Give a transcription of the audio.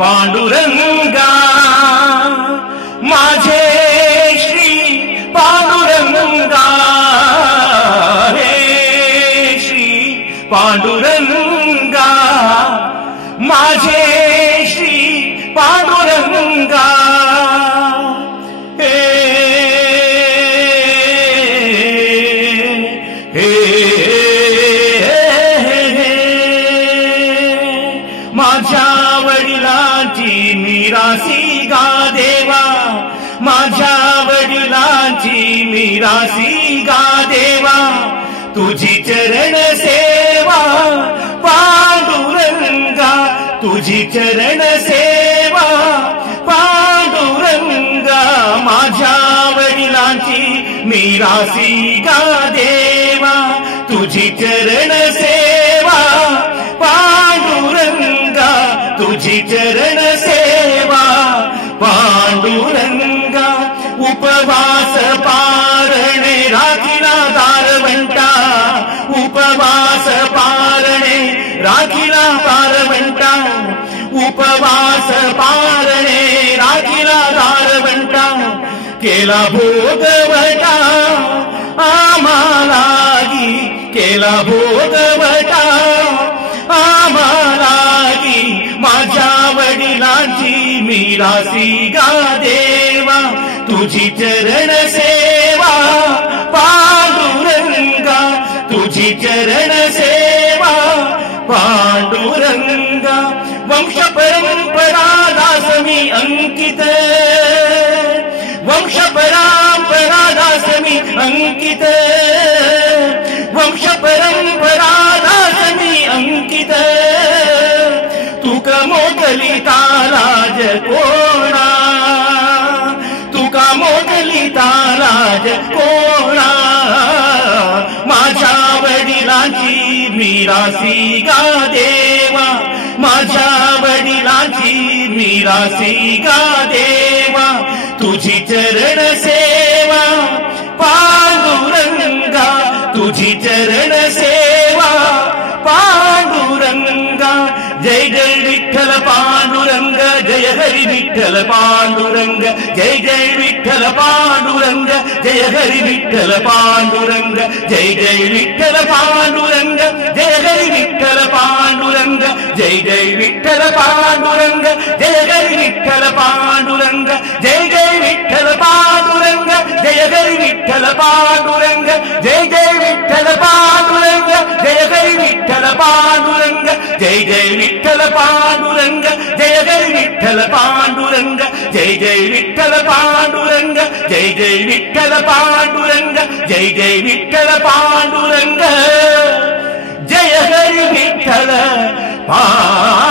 पांडुरंगा, माझे श्री पांडुरंगा, हे श्री पांडुरंगा, माझे श्री पांडुरंगा, हे माझ्या वडिलांची मिरासी गा देवा, माझ्या वडिलांची मिरासी गा देवा, तुझी चरण सेवा पांडुरंगा, तुझी चरण सेवा पांडुरंगा, माझ्या वडिलांची मिरासी गा देवा, तुझी चरण सेवा पांडुरंगा, तुझी चरण सेवा पांडुरंगा, उपवास पारणे राखीला दारवंटा, उपवास पारणे राखीला दारवंटा, उपवास पारणे राखीला दारवंटा, केला भोगवटा आम्हालागी, केला भोगवटा आम्हालागी, माझ्या वडिलांची मिरासी गा देवा, तुझी चरण सेवा पांडुरंगा, तुझी चरण सेवा पांडुरंगा, वंश परंपरा दास मी अंकित, वंश परंपरा दास मी अंकित, वंश परंपरा दास मी अंकित, तुका मोगलिता लाज कोणा, तुका मोगलिता लाज कोणा, माझ्या वडिलांची मिरासी गा देवा, माझ्या वडिलांची मिरासी गा देवा, तुझी चरण सेवा पांडुरंगा, तुझी चरण सेवा पांडुरंगा, जय जय विठ्ठल पांडुरंग, जय हरी विठ्ठल पांडुरंग, जय जय विठ्ठल पांडुरंग, जय हरी विठ्ठल पांडुरंग, जय जय विठ्ठल पांडुरंग, जय हरी विठ्ठल पांडुरंग, जय जय विठ्ठल पांडुरंग, जय हरी विठ्ठल पांडुरंग, जय जय विठ्ठल पांडुरंग, जय हरी विठ्ठल पांडुरंग, जय जय विठ्ठल पांडुरंग, जय हरी विठ्ठल पांडुरंग, जय जय विठ्ठल पांडुरंग, जय हरी विठ्ठल पांडुरंग, जय जय विठ्ठल पांडुरंग, जय जय विठ्ठल पांडुरंग, जय जय विठ्ठल पांडुरंग, जय हरी विठ्ठल पांडुरंग.